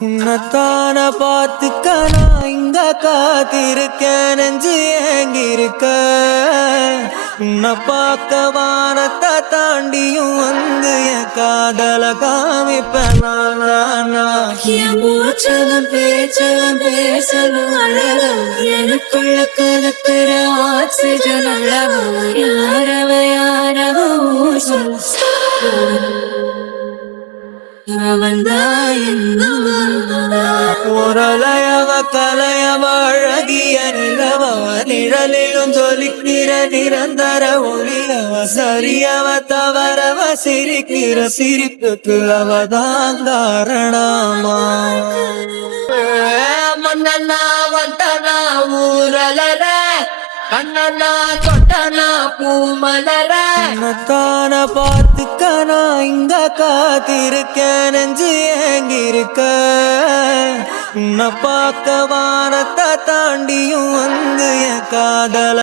உன்னத்தான பார்த்துக்க நான் இங்க காத்திருக்கேன், நெஞ்சு ஏங்கிருக்க. உன்னை பார்க்க வானத்தை தாண்டியும் வந்து என் காதல காமிப்பேன் என் மூச்சலும் பேச்சலும் பேசலும் அழகும் எனக்குள்ள கலக்கிற ஆக்சிஜன் அழகும் யாரவ ஒரலையவ கலையவ அழகிய நிலவ நிழலிலும் ஜொலிக்கிற நிரந்தர ஒளியவ சரியவ தவறவ சிரிக்கிற சிரிப்புக்கு அவதான் காரணமா. மன்னனா வந்தனா ஊரலர கண்ணனா தொட்டனா பூமலர. உன்னத்தான பார்த்துக்க நான் இங்க காத்திருக்கேன், நெஞ்சு ஏங்கிருக்க. உன்னை பார்க்க வானத்தை தாண்டியும் வந்து என் காதல